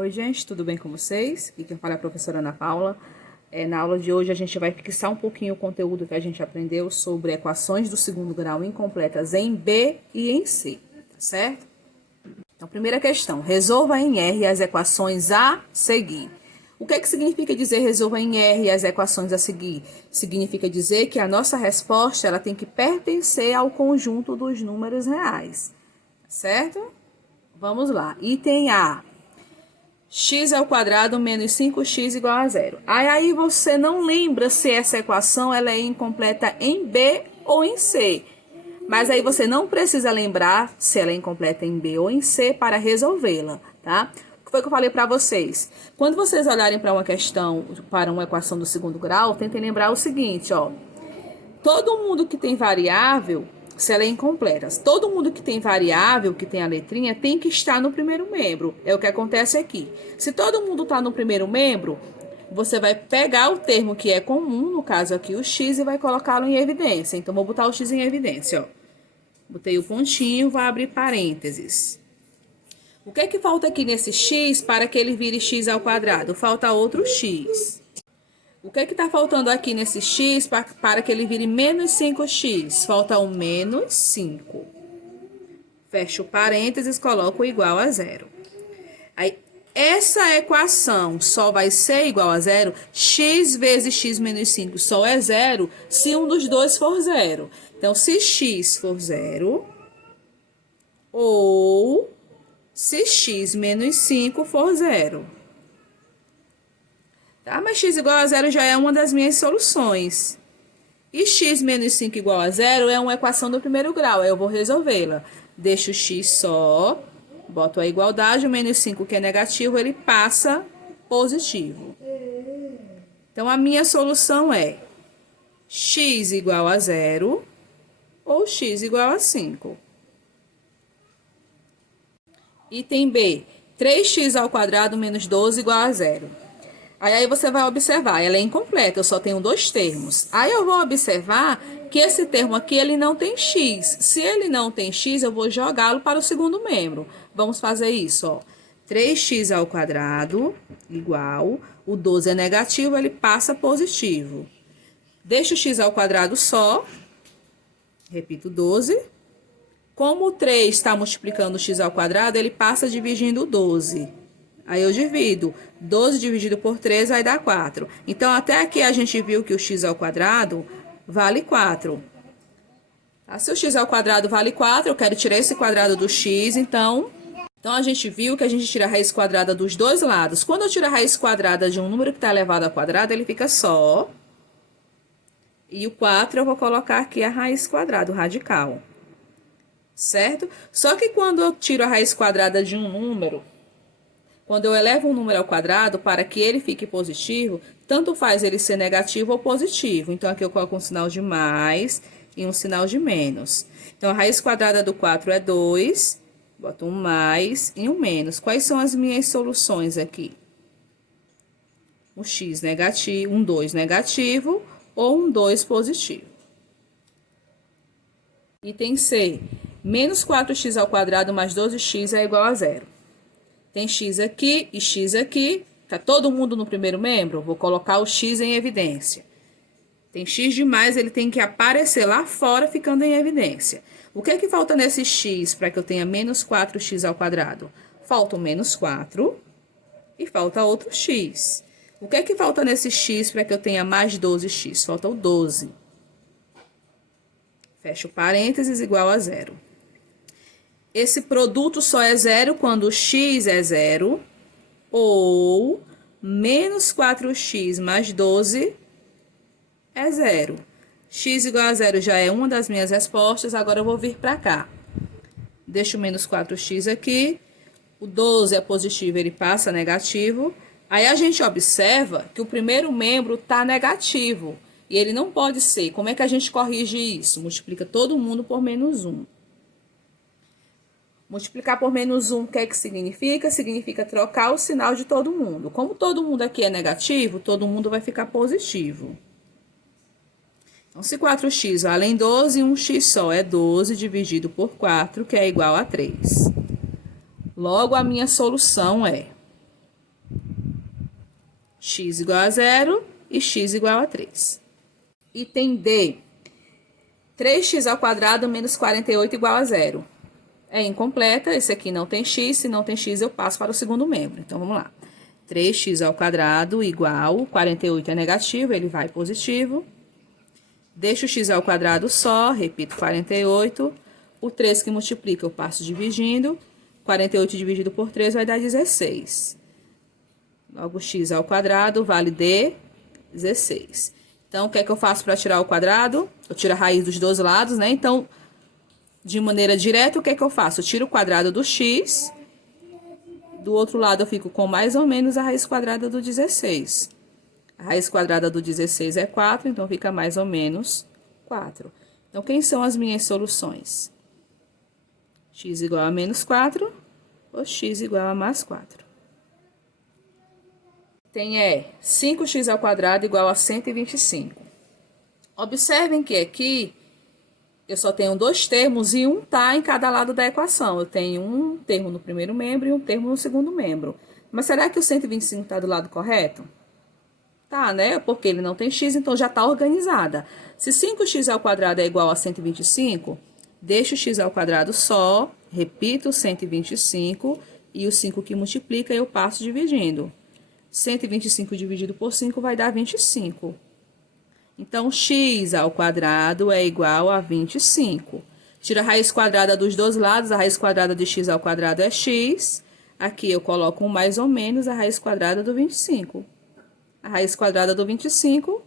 Oi, gente, tudo bem com vocês? Aqui quem fala é a professora Ana Paula. Na aula de hoje a gente vai fixar um pouquinho o conteúdo que a gente aprendeu sobre equações do segundo grau incompletas em B e em C, certo? Então, primeira questão, resolva em R as equações a seguir. O que significa dizer resolva em R as equações a seguir? Significa dizer que a nossa resposta ela tem que pertencer ao conjunto dos números reais, certo? Vamos lá, item A. X ao quadrado menos 5x igual a zero. Aí você não lembra se essa equação ela é incompleta em B ou em C. Mas aí você não precisa lembrar se ela é incompleta em B ou em C para resolvê-la, tá? O que foi que eu falei para vocês? Quando vocês olharem para uma questão, para uma equação do segundo grau, tentem lembrar o seguinte, ó. Todo mundo que tem variável, se ela é incompleta, todo mundo que tem variável, que tem a letrinha, tem que estar no primeiro membro. É o que acontece aqui. Se todo mundo está no primeiro membro, você vai pegar o termo que é comum, no caso aqui o x, e vai colocá-lo em evidência. Então, vou botar o x em evidência, ó. Botei o pontinho, vou abrir parênteses. O que é que falta aqui nesse x para que ele vire x ao quadrado? Falta outro x. O que é que está faltando aqui nesse x para que ele vire menos 5x? Falta o menos 5. Fecho parênteses, coloco igual a zero. Aí, essa equação só vai ser igual a zero, x vezes x menos 5 só é zero se um dos dois for zero. Então, se x for zero, ou se x menos 5 for zero. Tá? Mas x igual a zero já é uma das minhas soluções. E x menos 5 igual a zero é uma equação do primeiro grau. Aí eu vou resolvê-la. Deixo o x só, boto a igualdade, o menos 5 que é negativo, ele passa positivo. Então, a minha solução é x igual a zero ou x igual a 5. Item B, 3x ao quadrado menos 12 igual a zero. Aí você vai observar, ela é incompleta, eu só tenho dois termos. Aí eu vou observar que esse termo aqui, ele não tem x. Se ele não tem x, eu vou jogá-lo para o segundo membro. Vamos fazer isso, ó. 3x ao quadrado igual, o 12 é negativo, ele passa positivo. Deixa o x ao quadrado só, repito, 12. Como o 3 está multiplicando o x ao quadrado, ele passa dividindo o 12. Aí eu divido. 12 dividido por 3 vai dar 4. Então, até aqui a gente viu que o x ao quadrado vale 4. Tá? Se o x ao quadrado vale 4, eu quero tirar esse quadrado do x, então a gente viu que a gente tira a raiz quadrada dos dois lados. Quando eu tiro a raiz quadrada de um número que está elevado ao quadrado, ele fica só. E o 4 eu vou colocar aqui a raiz quadrada, o radical. Certo? Só que quando eu tiro a raiz quadrada de um número, quando eu elevo um número ao quadrado, para que ele fique positivo, tanto faz ele ser negativo ou positivo. Então, aqui eu coloco um sinal de mais e um sinal de menos. Então, a raiz quadrada do 4 é 2, boto um mais e um menos. Quais são as minhas soluções aqui? Um x negativo, um 2 negativo ou um 2 positivo. Item C. Menos 4x ao quadrado mais 12x é igual a zero. Tem x aqui e x aqui. Tá todo mundo no primeiro membro? Vou colocar o x em evidência. Tem x demais, ele tem que aparecer lá fora, ficando em evidência. O que é que falta nesse x para que eu tenha menos 4x ao quadrado? Falta o menos 4 e falta outro x. O que é que falta nesse x para que eu tenha mais 12x? Falta o 12. Fecho parênteses, igual a zero. Esse produto só é zero quando o x é zero ou menos 4x mais 12 é zero. X igual a zero já é uma das minhas respostas, agora eu vou vir para cá. Deixo o menos 4x aqui, o 12 é positivo, ele passa negativo. Aí a gente observa que o primeiro membro está negativo e ele não pode ser. Como é que a gente corrige isso? Multiplica todo mundo por menos 1. Multiplicar por menos 1, o que é que significa? Significa trocar o sinal de todo mundo. Como todo mundo aqui é negativo, todo mundo vai ficar positivo. Então, se 4x vale em 12, 1x só é 12 dividido por 4, que é igual a 3. Logo, a minha solução é x igual a 0 e x igual a 3. Item D, 3x² menos 48 igual a 0. É incompleta, esse aqui não tem x, se não tem x eu passo para o segundo membro. Então, vamos lá. 3x² igual, 48 é negativo, ele vai positivo. Deixo o x² só, repito 48. O 3 que multiplica eu passo dividindo. 48 dividido por 3 vai dar 16. Logo, x² vale 16. Então, o que é que eu faço para tirar o quadrado? Eu tiro a raiz dos dois lados, né? Então, de maneira direta, o que é que eu faço? Eu tiro o quadrado do x. Do outro lado, eu fico com mais ou menos a raiz quadrada do 16. A raiz quadrada do 16 é 4, então fica mais ou menos 4. Então, quem são as minhas soluções? X igual a menos 4 ou x igual a mais 4. Tem 5x² igual a 125. Observem que aqui eu só tenho dois termos e um tá em cada lado da equação. Eu tenho um termo no primeiro membro e um termo no segundo membro. Mas será que o 125 está do lado correto? Tá, né? Porque ele não tem x, então já está organizada. Se 5x² é igual a 125, deixo o x² só, repito 125, e o 5 que multiplica eu passo dividindo. 125 dividido por 5 vai dar 25. Então, x² é igual a 25. Tira a raiz quadrada dos dois lados, a raiz quadrada de x² é x. Aqui eu coloco um mais ou menos a raiz quadrada do 25. A raiz quadrada do 25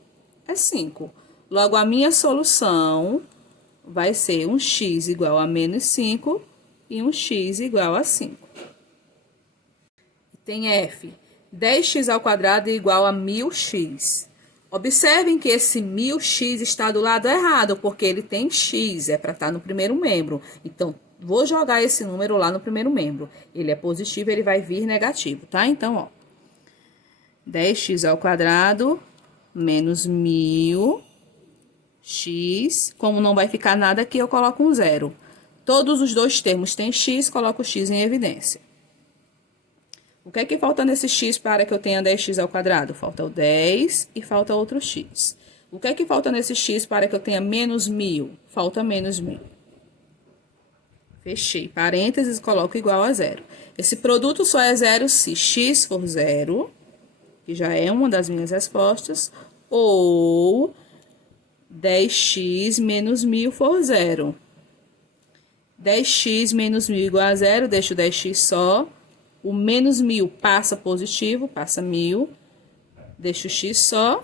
é 5. Logo, a minha solução vai ser um x igual a menos 5 e um x igual a 5. Tem F. 10x² igual a 1000x. Observem que esse 1000x está do lado errado, porque ele tem x, é para estar no primeiro membro. Então, vou jogar esse número lá no primeiro membro. Ele é positivo, ele vai vir negativo, tá? Então, ó, 10x² menos 1000x. Como não vai ficar nada aqui, eu coloco um zero. Todos os dois termos têm x, coloco o x em evidência. O que é que falta nesse x para que eu tenha 10x²? Falta o 10 e falta outro x. O que é que falta nesse x para que eu tenha menos 1000? Falta menos 1000. Fechei parênteses e coloco igual a zero. Esse produto só é zero se x for zero, que já é uma das minhas respostas, ou 10x menos 1000 for zero. 10x menos 1000 igual a zero, deixo 10x só. O menos 1000 passa positivo, passa 1000. Deixo x só,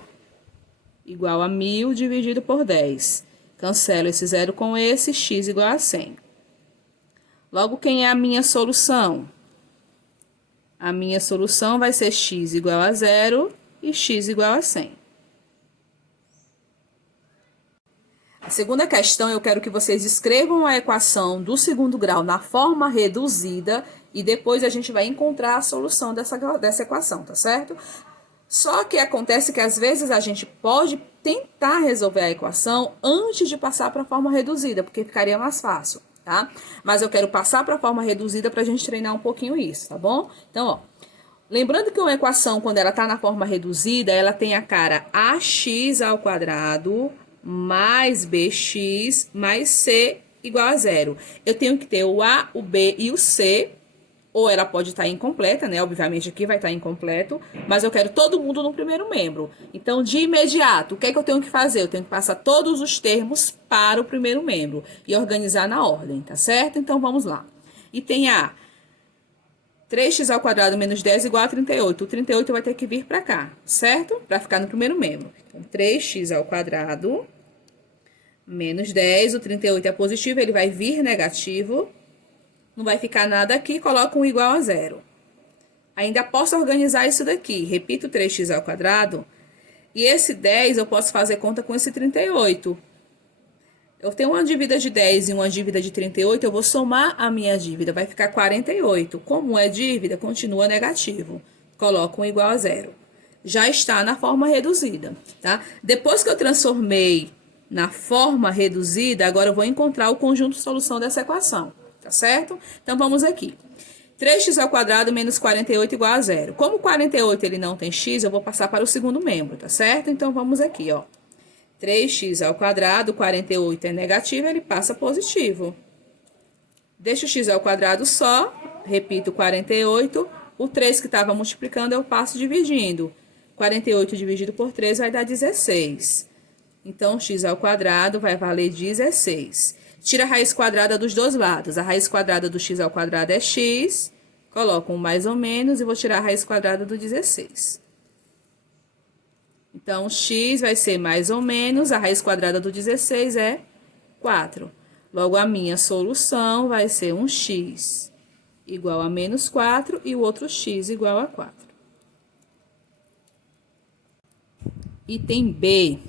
igual a 1000 dividido por 10. Cancelo esse zero com esse, x igual a 100. Logo, quem é a minha solução? A minha solução vai ser x igual a 0 e x igual a 100. A segunda questão, eu quero que vocês escrevam a equação do segundo grau na forma reduzida e depois a gente vai encontrar a solução dessa equação, tá certo? Só que acontece que às vezes a gente pode tentar resolver a equação antes de passar para a forma reduzida, porque ficaria mais fácil, tá? Mas eu quero passar para a forma reduzida para a gente treinar um pouquinho isso, tá bom? Então, ó, lembrando que uma equação, quando ela está na forma reduzida, ela tem a cara ax² mais bx mais c igual a zero. Eu tenho que ter o a, o b e o c, ou ela pode estar incompleta, né? Obviamente aqui vai estar incompleto, mas eu quero todo mundo no primeiro membro. Então, de imediato, o que é que eu tenho que fazer? Eu tenho que passar todos os termos para o primeiro membro e organizar na ordem, tá certo? Então, vamos lá. E tem a 3x² menos 10 igual a 38. O 38 vai ter que vir para cá, certo? Para ficar no primeiro membro. Então, 3x² menos 10. O 38 é positivo, ele vai vir negativo. Não vai ficar nada aqui, coloco um igual a zero. Ainda posso organizar isso daqui. Repito 3x². E esse 10 eu posso fazer conta com esse 38. Eu tenho uma dívida de 10 e uma dívida de 38, eu vou somar a minha dívida, vai ficar 48. Como é dívida, continua negativo. Coloco um igual a zero. Já está na forma reduzida, tá? Depois que eu transformei na forma reduzida, agora eu vou encontrar o conjunto de solução dessa equação, tá certo? Então, vamos aqui. 3x² menos 48 igual a zero. Como 48 ele não tem x, eu vou passar para o segundo membro, tá certo? Então, vamos aqui, ó. 3x², 48 é negativo, ele passa positivo. Deixa o x² só, repito 48, o 3 que estava multiplicando eu passo dividindo. 48 dividido por 3 vai dar 16. Então, x² vai valer 16. Tira a raiz quadrada dos dois lados. A raiz quadrada do x² é x. Coloco um mais ou menos e vou tirar a raiz quadrada do 16. Então, x vai ser mais ou menos, a raiz quadrada do 16 é 4. Logo, a minha solução vai ser um x igual a menos 4 e o outro x igual a 4. Item B.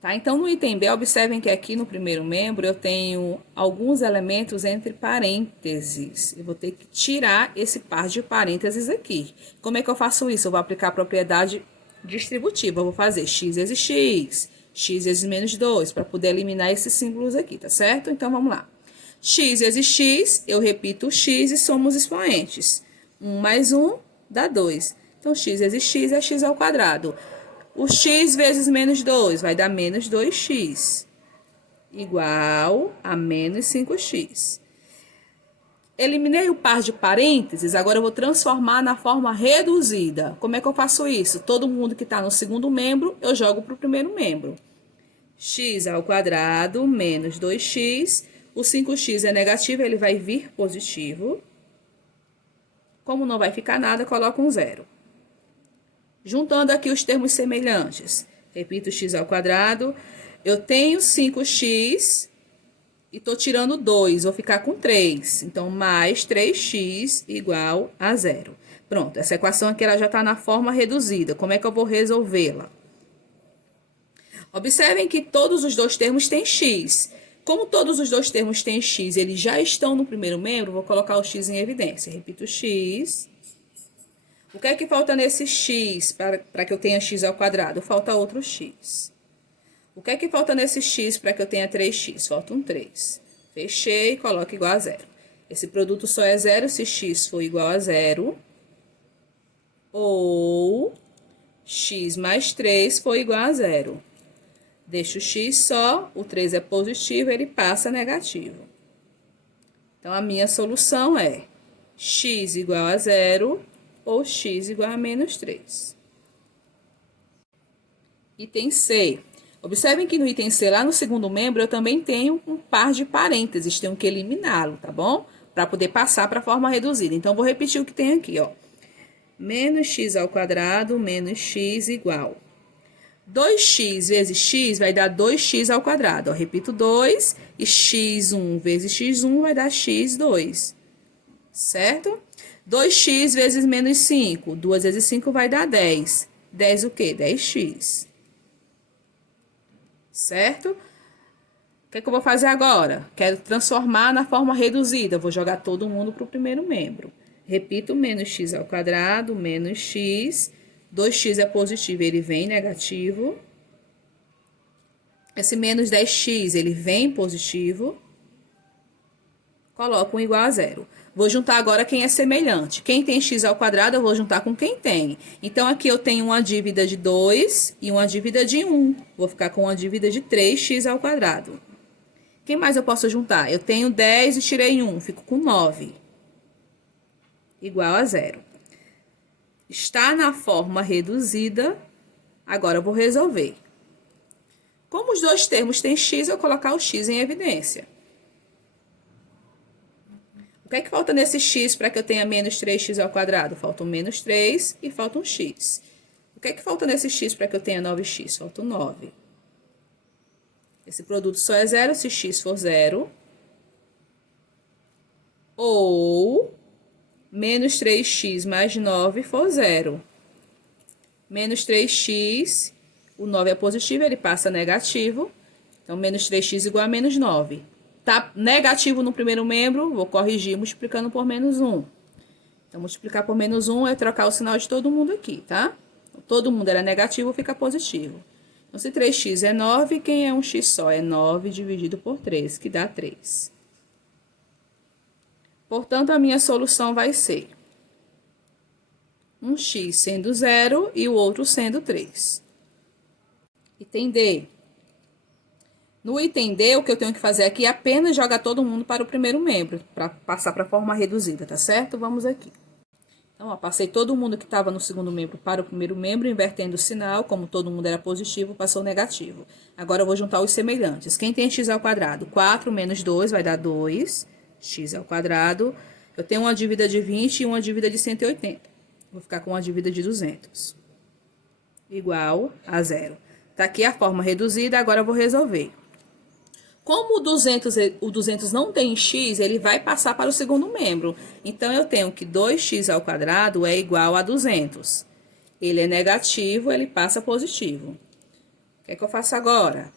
Tá? Então, no item B, observem que aqui no primeiro membro eu tenho alguns elementos entre parênteses. Eu vou ter que tirar esse par de parênteses aqui. Como é que eu faço isso? Eu vou aplicar a propriedade distributiva. Eu vou fazer x vezes x, x vezes menos 2, para poder eliminar esses símbolos aqui, tá certo? Então, vamos lá. X vezes x, eu repito o x e somos expoentes. 1 mais 1 dá 2. Então, x vezes x é x². O x vezes menos 2 vai dar menos 2x, igual a menos 5x. Eliminei o par de parênteses, agora eu vou transformar na forma reduzida. Como é que eu faço isso? Todo mundo que está no segundo membro, eu jogo para o primeiro membro. x² menos 2x, o 5x é negativo, ele vai vir positivo. Como não vai ficar nada, coloco um zero. Juntando aqui os termos semelhantes, repito x², eu tenho 5x e estou tirando 2, vou ficar com 3. Então, mais 3x igual a zero. Pronto, essa equação aqui ela já está na forma reduzida. Como é que eu vou resolvê-la? Observem que todos os dois termos têm x. Como todos os dois termos têm x, eles já estão no primeiro membro, vou colocar o x em evidência. Repito x. O que é que falta nesse x para que eu tenha x²? Falta outro x. O que é que falta nesse x para que eu tenha 3x? Falta um 3. Fechei e coloco igual a zero. Esse produto só é zero se x for igual a zero. Ou x mais 3 for igual a zero. Deixo o x só, o 3 é positivo, ele passa negativo. Então, a minha solução é x igual a zero ou x igual a menos 3. Item C. Observem que no item C, lá no segundo membro, eu também tenho um par de parênteses, tenho que eliminá-lo, tá bom? Para poder passar para a forma reduzida. Então, vou repetir o que tem aqui, ó. Menos x² menos x igual. 2x vezes x vai dar 2x². Ó, repito, 2 e x1 vezes x1 vai dar x2. Certo? 2x vezes menos 5. 2 vezes 5 vai dar 10. 10 o quê? 10x. Certo? O que é que eu vou fazer agora? Quero transformar na forma reduzida. Vou jogar todo mundo para o primeiro membro. Repito, menos x² menos x. 2x é positivo, ele vem negativo. Esse menos 10x, ele vem positivo. Coloco um igual a zero. Vou juntar agora quem é semelhante. Quem tem x², eu vou juntar com quem tem. Então, aqui eu tenho uma dívida de 2 e uma dívida de 1. Vou ficar com uma dívida de 3x². Quem mais eu posso juntar? Eu tenho 10 e tirei 1, fico com 9. Igual a zero. Está na forma reduzida. Agora, eu vou resolver. Como os dois termos têm x, eu vou colocar o x em evidência. O que é que falta nesse x para que eu tenha menos 3x²? Falta um menos 3 e falta um x. O que é que falta nesse x para que eu tenha 9x? Falta um 9. Esse produto só é zero se x for zero. Ou menos 3x mais 9 for zero. Menos 3x, o 9 é positivo, ele passa negativo. Então, menos 3x igual a menos 9. Tá negativo no primeiro membro, vou corrigir multiplicando por menos 1. Então, multiplicar por menos 1 é trocar o sinal de todo mundo aqui, tá? Então, todo mundo era negativo, fica positivo. Então, se 3x é 9, quem é um x só? É 9 dividido por 3, que dá 3. Portanto, a minha solução vai ser um x sendo 0 e o outro sendo 3. Item D. No item D, o que eu tenho que fazer aqui é apenas jogar todo mundo para o primeiro membro, para passar para a forma reduzida, tá certo? Vamos aqui. Então, ó, passei todo mundo que estava no segundo membro para o primeiro membro, invertendo o sinal, como todo mundo era positivo, passou negativo. Agora eu vou juntar os semelhantes. Quem tem x ao quadrado? 4 menos 2 vai dar 2, x ao quadrado. Eu tenho uma dívida de 20 e uma dívida de 180. Vou ficar com uma dívida de 200. Igual a 0. Tá aqui a forma reduzida, agora eu vou resolver. Como o 200 não tem x, ele vai passar para o segundo membro. Então, eu tenho que 2x ao quadrado é igual a 200. Ele é negativo, ele passa positivo. O que é que eu faço agora?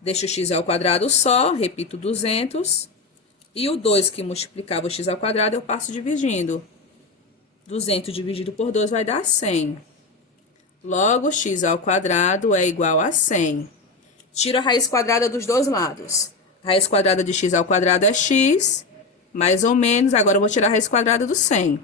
Deixo o x ao quadrado só, repito 200. E o 2 que multiplicava o x ao quadrado, eu passo dividindo. 200 dividido por 2 vai dar 100. Logo, x ao quadrado é igual a 100. Tiro a raiz quadrada dos dois lados. A raiz quadrada de x ao quadrado é x, mais ou menos. Agora eu vou tirar a raiz quadrada do 100.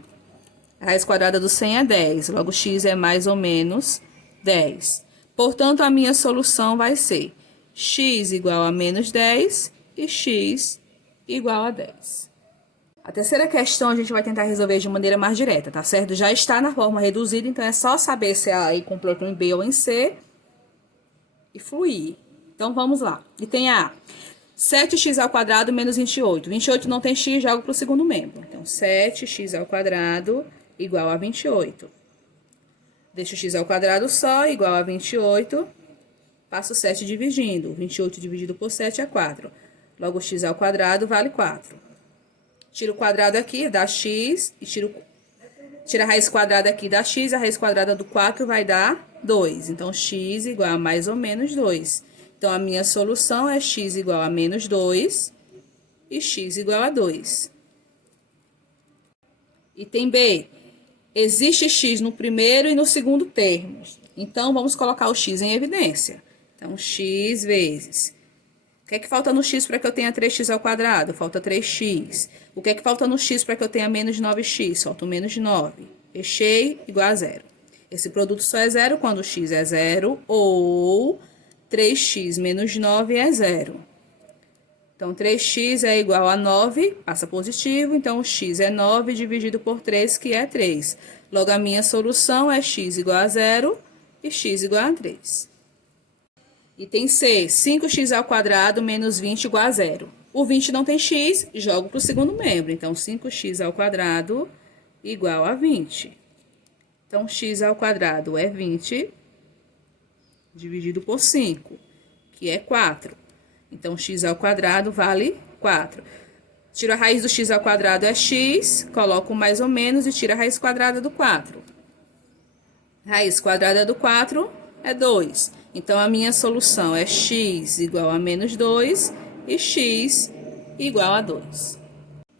A raiz quadrada do 100 é 10. Logo, x é mais ou menos 10. Portanto, a minha solução vai ser x igual a menos 10 e x igual a 10. A terceira questão a gente vai tentar resolver de maneira mais direta, tá certo? Já está na forma reduzida, então é só saber se a i completa em B ou em C e fluir. Então, vamos lá. Item A. 7x ao quadrado menos 28. 28 não tem x, jogo para o segundo membro. Então, 7x ao quadrado igual a 28. Deixo x ao quadrado só, igual a 28. Passo 7 dividindo. 28 dividido por 7 é 4. Logo, x ao quadrado vale 4. Tiro o quadrado aqui, dá x. E tiro a raiz quadrada aqui, dá x. A raiz quadrada do 4 vai dar 2. Então, x igual a mais ou menos 2. Então, a minha solução é x igual a menos 2 e x igual a 2. Item B. Existe x no primeiro e no segundo termos. Então, vamos colocar o x em evidência. Então, x vezes. O que é que falta no x para que eu tenha 3x ao quadrado? Falta 3x. O que é que falta no x para que eu tenha menos 9x? Falta menos 9. Fechei, igual a 0. Esse produto só é 0 quando x é 0 ou 3x menos 9 é 0. Então, 3x é igual a 9, passa positivo. Então, o x é 9 dividido por 3, que é 3. Logo, a minha solução é x igual a 0 e x igual a 3. Item C, 5x ao quadrado menos 20 igual a 0. O 20 não tem x, jogo para o segundo membro. Então, 5x ao quadrado igual a 20. Então, x ao quadrado é 20 dividido por 5, que é 4. Então, x ao quadrado vale 4. Tiro a raiz do x ao quadrado é x, coloco mais ou menos e tiro a raiz quadrada do 4. Raiz quadrada do 4 é 2. Então, a minha solução é x igual a menos 2 e x igual a 2.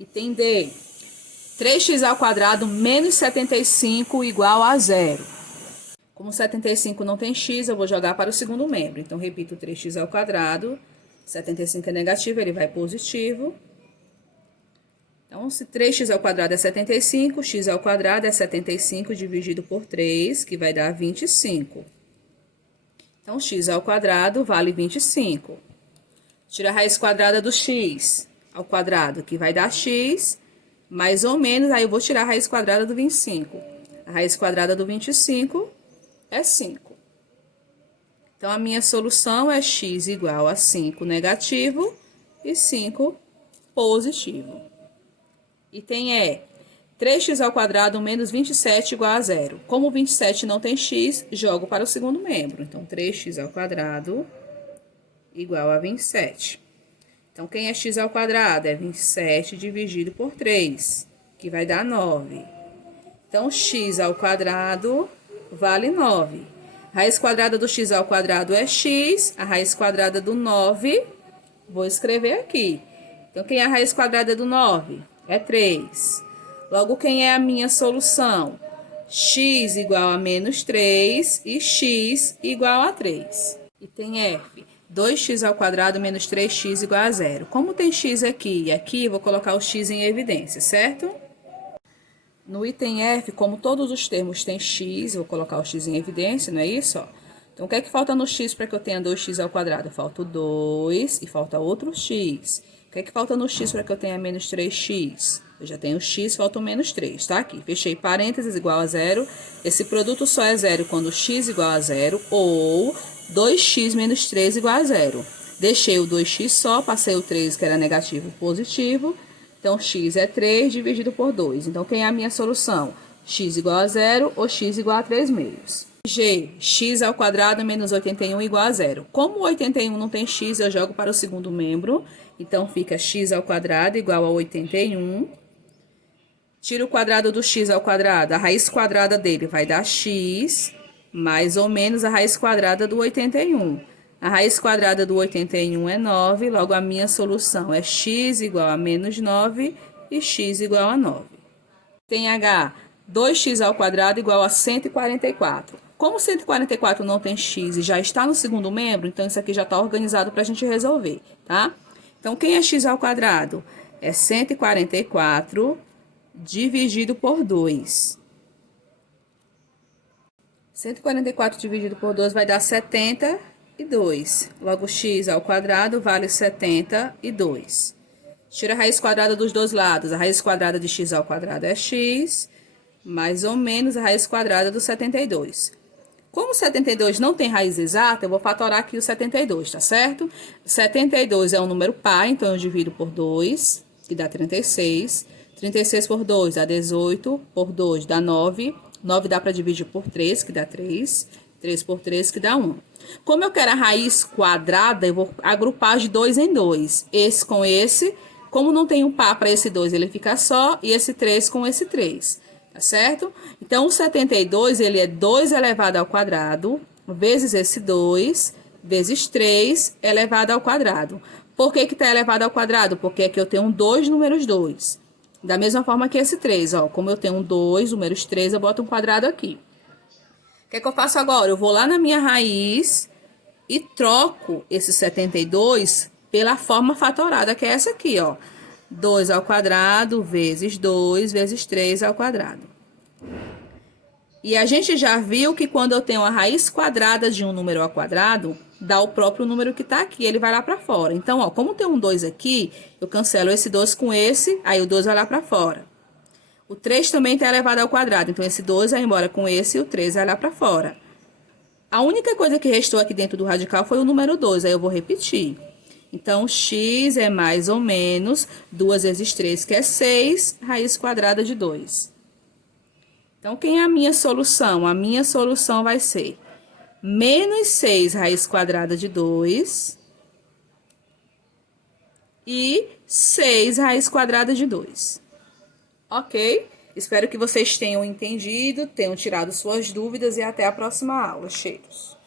Item D. 3x ao quadrado menos 75 igual a 0. Como 75 não tem x, eu vou jogar para o segundo membro. Então, repito 3x ao quadrado. 75 é negativo, ele vai positivo. Então, se 3x ao quadrado é 75, x ao quadrado é 75 dividido por 3, que vai dar 25. Então, x ao quadrado vale 25. Tira a raiz quadrada do x ao quadrado, que vai dar x, mais ou menos, aí eu vou tirar a raiz quadrada do 25. A raiz quadrada do 25 é 5. Então, a minha solução é x igual a 5 negativo e 5 positivo. Item E. 3x ao quadrado menos 27 igual a 0. Como 27 não tem x, jogo para o segundo membro. Então, 3x ao quadrado igual a 27. Então, quem é x ao quadrado? É 27 dividido por 3, que vai dar 9. Então, x ao quadrado vale 9. Raiz quadrada do x ao quadrado é x. A raiz quadrada do 9, vou escrever aqui. Então, quem é a raiz quadrada do 9? É 3. Logo, quem é a minha solução? X igual a menos 3 e x igual a 3. Item F. 2x² menos 3x igual a 0. Como tem x aqui e aqui, eu vou colocar o x em evidência, certo? No item F, como todos os termos têm x, eu vou colocar o x em evidência, não é isso? Ó. Então, o que é que falta no x para que eu tenha 2x²? Falta o 2 e falta outro x. O que é que falta no x para que eu tenha menos 3x? Eu já tenho x, falta o menos 3, tá? Aqui, fechei parênteses igual a 0. Esse produto só é 0 quando x igual a 0 ou 2x menos 3 igual a 0. Deixei o 2x só, passei o 3 que era negativo positivo. Então, x é 3 dividido por 2. Então, quem é a minha solução? X igual a 0 ou x igual a 3 meios. G, x² menos 81 igual a 0. Como 81 não tem x, eu jogo para o segundo membro. Então, fica x² igual a 81. Tira o quadrado do x². A raiz quadrada dele vai dar x, mais ou menos a raiz quadrada do 81. A raiz quadrada do 81 é 9, logo a minha solução é x igual a menos 9 e x igual a 9. Tem H, 2x² igual a 144. Como 144 não tem x e já está no segundo membro, então isso aqui já está organizado para a gente resolver, tá? Então, quem é x²? É 144 dividido por 2. 144 dividido por 2 vai dar 72. Logo, x² vale 72. Tira a raiz quadrada dos dois lados. A raiz quadrada de x² é x, mais ou menos a raiz quadrada do 72. Como 72 não tem raiz exata, eu vou fatorar aqui o 72, tá certo? 72 é um número par, então eu divido por 2, que dá 36. 36 por 2 dá 18, por 2 dá 9. 9 dá para dividir por 3, que dá 3. 3 por 3, que dá 1. Como eu quero a raiz quadrada, eu vou agrupar de 2 em 2. Esse com esse. Como não tem um par para esse 2, ele fica só. E esse 3 com esse 3. Tá certo? Então, o 72, ele é 2 elevado ao quadrado, vezes esse 2, vezes 3 elevado ao quadrado. Por que que está elevado ao quadrado? Porque aqui eu tenho 2 números 2. Da mesma forma que esse 3, ó. Como eu tenho 2 números 3, eu boto um quadrado aqui. O que é que eu faço agora? Eu vou lá na minha raiz e troco esse 72 pela forma fatorada, que é essa aqui, ó. 2 ao quadrado vezes 2 vezes 3 ao quadrado. E a gente já viu que quando eu tenho a raiz quadrada de um número ao quadrado, dá o próprio número que está aqui, ele vai lá para fora. Então, ó, como tem um 2 aqui, eu cancelo esse 2 com esse, aí o 2 vai lá para fora. O 3 também está elevado ao quadrado, então esse 2 vai embora com esse e o 3 vai lá para fora. A única coisa que restou aqui dentro do radical foi o número 2, aí eu vou repetir. Então, x é mais ou menos 2 vezes 3, que é 6, raiz quadrada de 2. Então, quem é a minha solução? A minha solução vai ser menos 6 raiz quadrada de 2 e 6 raiz quadrada de 2. Ok? Espero que vocês tenham entendido, tenham tirado suas dúvidas e até a próxima aula. Cheiros!